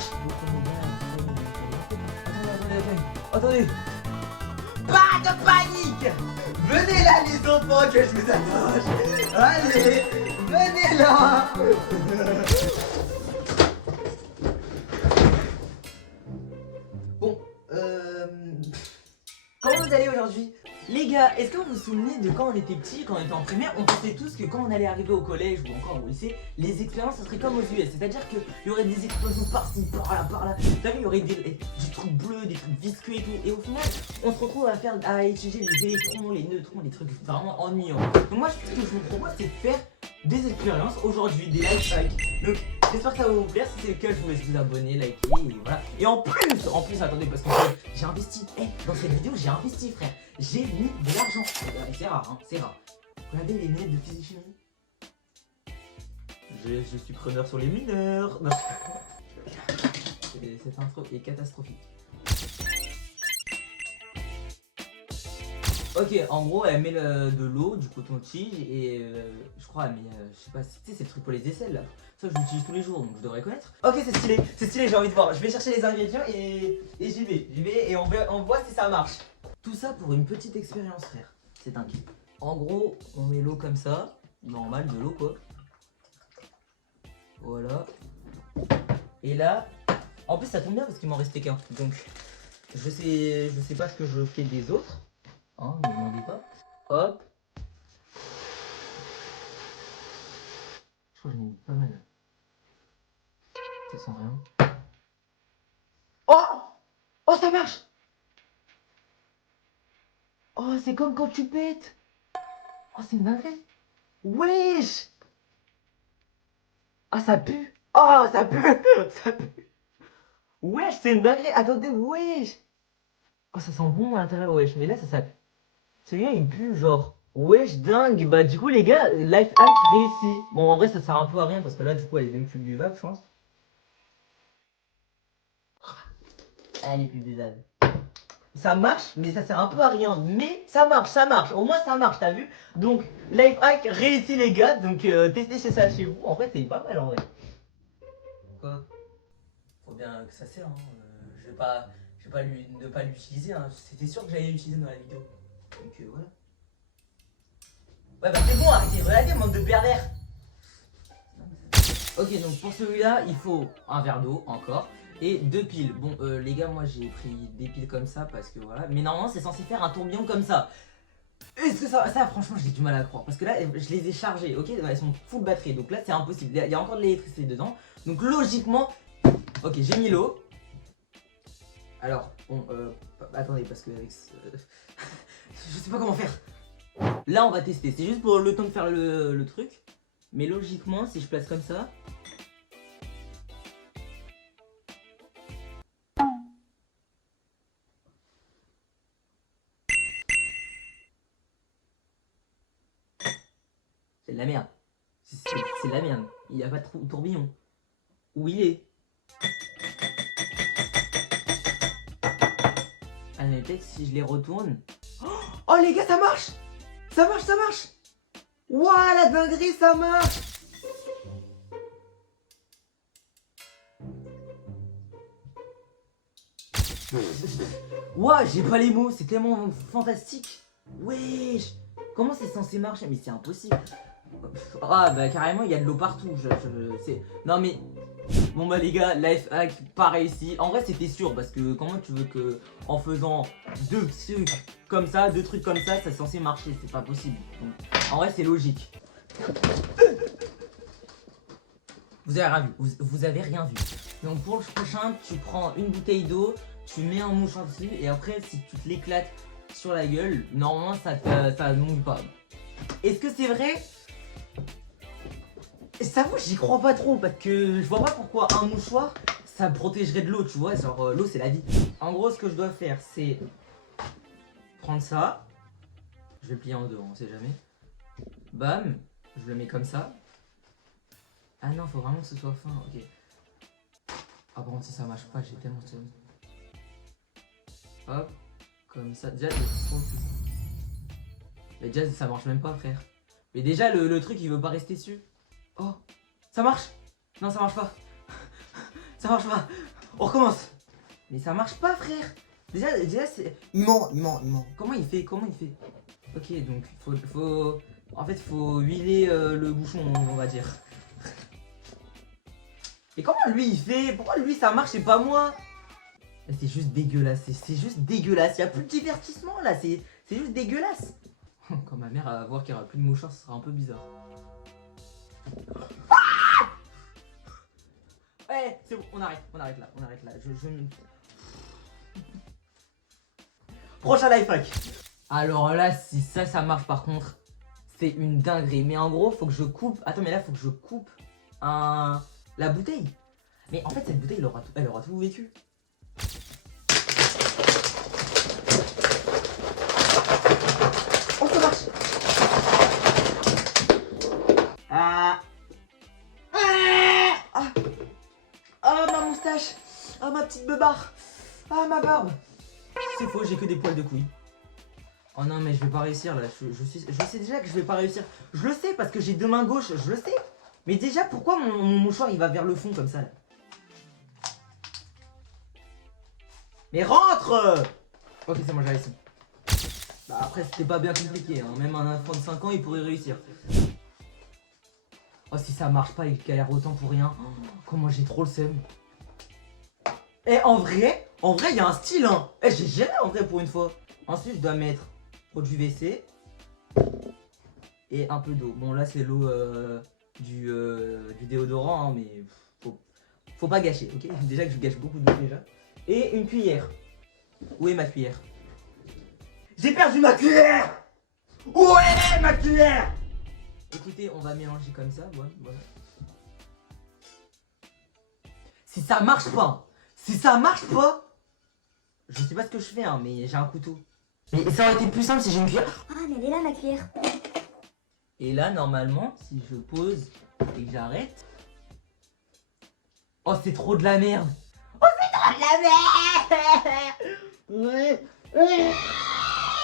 marche. Attendez. Pas de panique. Venez là les enfants que je vous attache. Allez, venez là. Bon, comment vous allez aujourd'hui? Les gars, est-ce que vous vous souvenez de quand on était petits, quand on était en primaire, on pensait tous que quand on allait arriver au collège ou encore au lycée, les expériences ça serait comme aux US, c'est-à-dire qu'il y aurait des explosions par-ci, par-là, t'as vu, il y aurait des trucs bleus, des trucs visqueux et tout, et au final, on se retrouve à étudier les électrons, les neutrons, des trucs vraiment ennuyants. Donc moi, ce que je vous propose, c'est de faire des expériences aujourd'hui, des life hacks. Donc j'espère que ça va vous plaire, si c'est le cas, je vous laisse vous abonner, liker, et voilà. Et en plus, attendez, parce que j'ai investi, dans cette vidéo, j'ai investi frère. J'ai mis de l'argent. C'est rare, hein, c'est rare. Regardez les lunettes de physique-chimie. Je suis preneur sur les mineurs. Non. Cette intro est catastrophique. Ok, en gros, elle met de l'eau, du coton-tige et je crois elle met, je sais pas, tu sais, c'est le truc pour les aisselles là. Ça, je l'utilise tous les jours donc je devrais connaître. Ok, c'est stylé, j'ai envie de voir. Je vais chercher les ingrédients et j'y vais et on voit si ça marche. Tout ça pour une petite expérience, frère. C'est dingue. En gros, on met l'eau comme ça, normal, de l'eau quoi. Voilà. Et là, en plus ça tombe bien parce qu'il m'en restait qu'un. Donc, je sais pas ce que je fais des autres. Hein, ne me demandez pas. Hop. Je crois que j'en ai mis pas mal. Ça sent rien. Oh! Oh, ça marche! Oh, c'est comme quand tu pètes! Oh, c'est une dinguerie! Wesh! Ah, ça pue! Oh, ça pue! Ça pue! Wesh, c'est une dinguerie! Attendez, wesh! Oh, ça sent bon à l'intérieur, wesh. Mais là, ça pue. Celui-là, il pue, genre. Wesh, dingue! Bah, du coup, les gars, life hack réussi. Bon, en vrai, ça sert un peu à rien parce que là, du coup, elle est même plus buvable, je pense. Elle est plus buvable. Ça marche, mais ça sert un peu à rien. Mais ça marche. Au moins, ça marche, t'as vu? Donc, life hack réussi, les gars. Donc, testez ça chez vous. En fait, c'est pas mal, en vrai. Quoi? Faut bien que ça sert, hein. Je vais pas ne pas l'utiliser, hein. C'était sûr que j'allais l'utiliser dans la vidéo. Donc, voilà. Ouais, bah c'est bon, arrêtez. Regardez, manque de pervers. Ok, donc pour celui-là, il faut un verre d'eau encore et 2 piles. Bon, les gars, moi j'ai pris des piles comme ça parce que voilà. Mais normalement, c'est censé faire un tourbillon comme ça. Est-ce que ça franchement, j'ai du mal à croire parce que là, je les ai chargées, ok? Elles sont full batterie, donc là, c'est impossible. Il y a encore de l'électricité dedans. Donc logiquement, ok, j'ai mis l'eau. Alors, bon, attendez, parce que avec je sais pas comment faire. Là, on va tester. C'est juste pour le temps de faire le truc. Mais logiquement, si je place comme ça. C'est de la merde. C'est de la merde. Il n'y a pas de tourbillon. Où il est? Ah mais peut-être si je les retourne. Oh les gars, ça marche! Ça marche! Ouah, la dinguerie, ça marche! Ouah, j'ai pas les mots, c'est tellement fantastique. Wesh! Comment c'est censé marcher? Mais c'est impossible. Ah bah carrément, il y a de l'eau partout. Non mais... Bon bah les gars, life hack pas réussi. En vrai c'était sûr parce que comment tu veux que en faisant deux trucs comme ça, c'est censé marcher, c'est pas possible. Donc, en vrai c'est logique. Vous avez rien vu. Donc pour le prochain, tu prends une bouteille d'eau, tu mets un mouchoir dessus et après si tu te l'éclates sur la gueule, normalement ça ne mouille pas. Est-ce que c'est vrai? Ça vous, j'y crois pas trop parce que je vois pas pourquoi un mouchoir ça protégerait de l'eau, tu vois, genre l'eau c'est la vie. En gros, ce que je dois faire, c'est prendre ça, je vais le plier en deux, on sait jamais. Bam, je le mets comme ça. Ah non, faut vraiment que ce soit fin, ok. Ah, par contre, si ça marche pas, j'ai tellement de... Hop, comme ça. Déjà, mais déjà, ça marche même pas, frère. Mais déjà, le truc, il veut pas rester dessus. Oh, ça marche! Non, ça marche pas. Ça marche pas. On recommence. Mais ça marche pas, frère. Déjà c'est... Il ment. Comment il fait? Ok, donc en fait, faut huiler le bouchon, on va dire. Et comment lui il fait? Pourquoi lui ça marche et pas moi? C'est juste dégueulasse, c'est juste dégueulasse. Il y a plus de divertissement là, c'est juste dégueulasse. Quand ma mère va voir qu'il n'y aura plus de mouchoirs, ce sera un peu bizarre. Ouais, c'est bon, on arrête là. Prochain life hack. Alors là, si ça marche par contre, c'est une dinguerie. Mais en gros, faut que je coupe. Attends, mais là, faut que je coupe la bouteille. Mais en fait, cette bouteille, elle aura tout vécu. Oh, ça marche. Ah, ma moustache. Ah, ma petite beubare. Ah, ma barbe. C'est faux, j'ai que des poils de couilles. Oh non, mais je vais pas réussir là. Je sais déjà que je vais pas réussir. Je le sais parce que j'ai deux mains gauches, je le sais. Mais déjà, pourquoi mon mouchoir il va vers le fond comme ça là? Mais rentre! Ok, c'est bon, j'ai réussi. Bah après, c'était pas bien compliqué, hein. Même un enfant de 5 ans, il pourrait réussir. Oh, si ça marche pas, il galère autant pour rien. Oh, comment j'ai trop le seum. Et en vrai, il y a un style, hein. Eh, j'ai géré en vrai pour une fois. Ensuite, je dois mettre produit WC et un peu d'eau. Bon, là, c'est l'eau du déodorant, hein, mais faut pas gâcher, ok? Déjà que je gâche beaucoup d'eau déjà. Et une cuillère. Où est ma cuillère? J'ai perdu ma cuillère! Où est ma cuillère? Écoutez, on va mélanger comme ça, voilà. Si ça marche pas, je sais pas ce que je fais, hein, mais j'ai un couteau. Mais ça aurait été plus simple si j'ai une cuillère. Ah, mais elle est là, ma cuillère. Et là, normalement, si je pose et que j'arrête... Oh, c'est trop de la merde. Oh, c'est trop de la merde.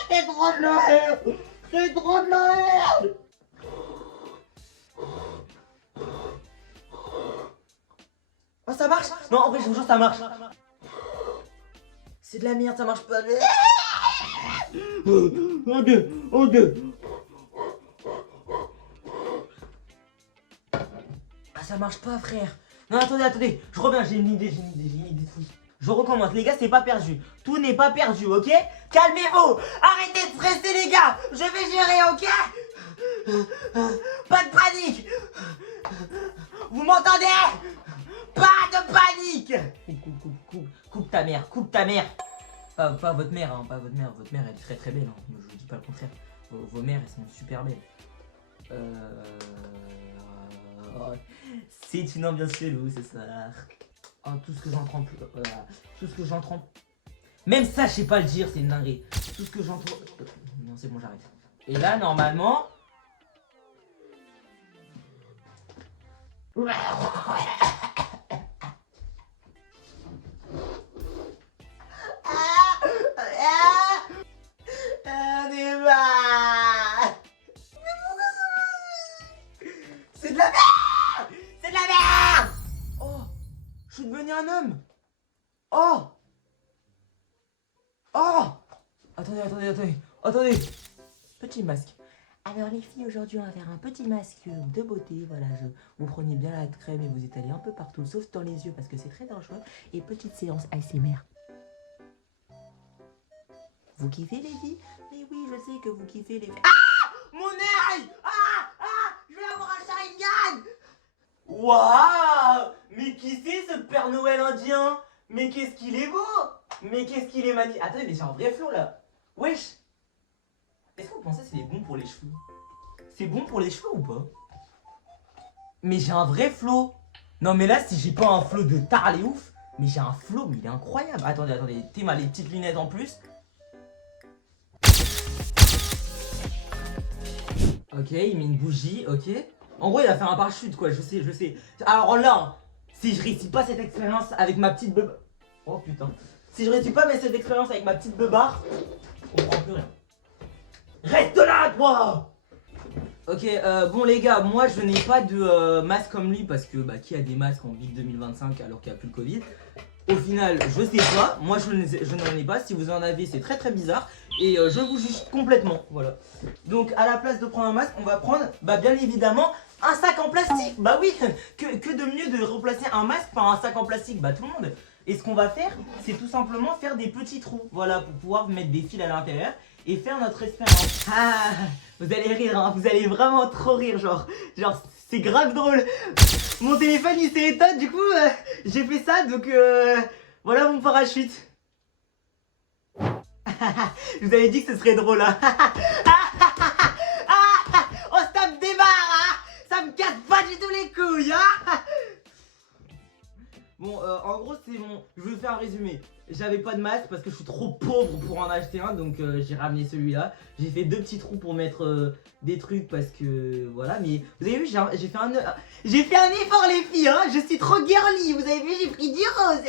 C'est trop de la merde. C'est trop de la merde. Oh, ça marche? Non, en vrai, je vous jure, ça marche. C'est de la merde, ça marche pas. Oh, deux. Ah, ça marche pas, frère. Non, attendez. Je reviens, j'ai une idée de fou. Je recommence, les gars, c'est pas perdu. Tout n'est pas perdu, ok? Calmez-vous. Arrêtez de stresser, les gars. Je vais gérer, ok? Pas de panique. Vous m'entendez? Pas de panique. Coupe ta mère, Pas votre mère, hein, pas votre mère. Votre mère, elle est très très belle, hein. Je vous dis pas le contraire. Vos mères, elles sont super belles. C'est une ambiance chelou ce soir. Oh, tout ce que j'entends plus. Tout ce que j'entends. Même ça, je sais pas le dire, c'est une dinguerie. Tout ce que j'entends. Non, c'est bon, j'arrête. Et là, normalement. C'est de la merde! C'est de la merde! Oh! Je suis devenu un homme! Oh! Oh! Attendez! Petit masque. Alors les filles, aujourd'hui on va faire un petit masque de beauté. Voilà, vous prenez bien la crème et vous étalez un peu partout, sauf dans les yeux parce que c'est très dangereux. Et petite séance ASMR. Vous kiffez les filles? Mais oui, je sais que vous kiffez les filles. Ah! Mon œil! Je vais avoir un Sharingan! Waouh! Mais qui c'est ce Père Noël indien? Mais qu'est-ce qu'il est beau! Mais qu'est-ce qu'il est magnifique! Attendez, mais j'ai un vrai flow là! Wesh! Est-ce que vous pensez que c'est bon pour les cheveux? C'est bon pour les cheveux ou pas? Mais j'ai un vrai flow! Non mais là, si j'ai pas un flow de tarlé ouf, mais j'ai un flow, mais il est incroyable! Attendez, Théma, les petites lunettes en plus. Ok, il met une bougie, ok. En gros, il va faire un parachute, quoi, je sais. Alors là, si je réussis pas cette expérience avec ma petite beubare... Oh putain. Si je réussis pas cette expérience avec ma petite beubare, on prend plus rien. Reste là, toi! Ok, bon les gars, moi je n'ai pas de masque comme lui parce que, qui a des masques en ville 2025 alors qu'il n'y a plus le Covid? Au final, je sais pas. Moi, je n'en ai pas. Si vous en avez, c'est très très bizarre. Et je vous juge complètement. Voilà. Donc, à la place de prendre un masque, on va prendre, bah, bien évidemment, un sac en plastique. Bah oui, que de mieux de remplacer un masque par un sac en plastique? Bah, tout le monde. Et ce qu'on va faire, c'est tout simplement faire des petits trous. Voilà, pour pouvoir mettre des fils à l'intérieur et faire notre expérience. Ah, vous allez rire, hein. Vous allez vraiment trop rire, genre c'est grave drôle. Mon téléphone il s'est éteint, du coup j'ai fait ça, donc voilà mon parachute. Je vous avais dit que ce serait drôle, hein. Oh, ça me démarre, hein. Ça me casse pas du tout les couilles, hein. Bon, en gros, c'est bon. Je vais vous faire un résumé. J'avais pas de masque parce que je suis trop pauvre pour en acheter un, donc j'ai ramené celui-là. J'ai fait 2 petits trous pour mettre des trucs parce que voilà. Mais vous avez vu, j'ai fait un effort, les filles, hein. Je suis trop girly. Vous avez vu, j'ai pris du rose.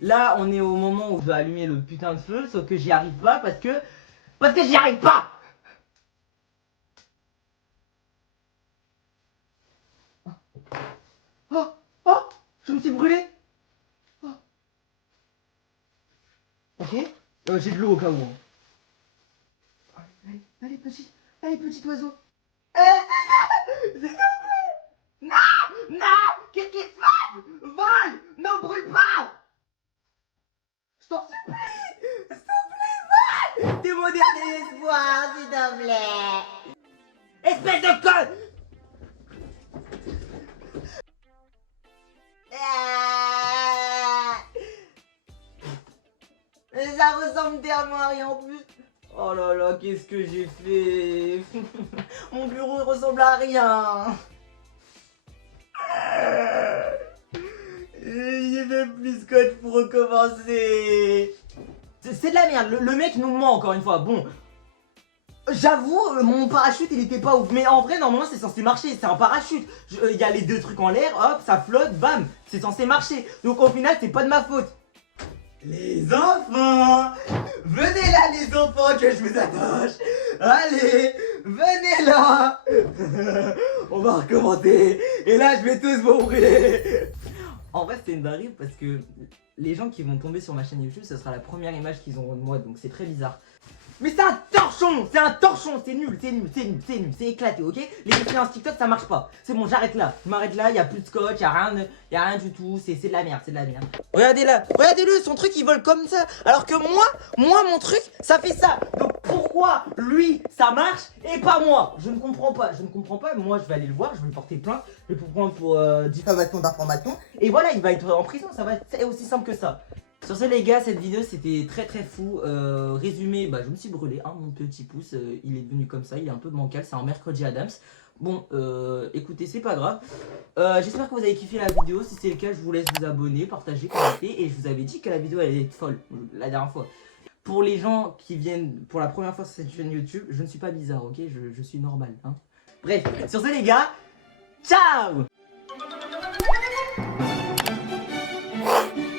Là, on est au moment où je vais allumer le putain de feu, sauf que j'y arrive pas parce que j'y arrive pas. Oh, je me suis brûlé. Oh. Ok, j'ai de l'eau au cas où. Allez, petit oiseau. Non, non, qu'est-ce qui se passe? Vole, ne brûle pas. Je t'en supplie, s'il te plaît, vole. T'es mon dernier espoir, s'il te plaît. Espèce de conne. Ça ressemble tellement à rien en plus. Oh là là, qu'est-ce que j'ai fait? Mon bureau ressemble à rien. J'ai même plus scotch pour recommencer. C'est de la merde, le mec nous ment encore une fois. Bon, j'avoue, mon parachute il était pas ouf. Mais en vrai, normalement c'est censé marcher, c'est un parachute. Il y a les 2 trucs en l'air, hop, ça flotte, bam, c'est censé marcher. Donc au final, c'est pas de ma faute. Les enfants, venez là les enfants que je vous attache. Allez, venez là. On va recommencer. Et là je vais tous vous brûler. En vrai c'est une dinguerie parce que les gens qui vont tomber sur ma chaîne YouTube, ce sera la première image qu'ils auront de moi, donc c'est très bizarre. Mais c'est un torchon, c'est nul, c'est éclaté, ok? Les expériences TikTok ça marche pas. C'est bon, j'arrête là, je m'arrête là, y a plus de scotch, y a rien du tout, c'est de la merde, Regardez là, regardez-le, son truc il vole comme ça. Alors que moi mon truc ça fait ça. Donc pourquoi lui ça marche et pas moi? Je ne comprends pas, moi je vais aller le voir, je vais le porter plainte, je vais le prendre pour diffamation d'information. Et voilà, il va être en prison, ça va être aussi simple que ça. Sur ce les gars, cette vidéo c'était très très fou. Résumé, bah je me suis brûlé, hein, mon petit pouce, il est devenu comme ça, il est un peu bancal, c'est un mercredi Adams. Bon, écoutez, c'est pas grave. J'espère que vous avez kiffé la vidéo, si c'est le cas je vous laisse vous abonner, partager, commenter. Et je vous avais dit que la vidéo elle est folle, la dernière fois. Pour les gens qui viennent pour la première fois sur cette chaîne YouTube, je ne suis pas bizarre, ok, je suis normal, hein. Bref, sur ce les gars, ciao.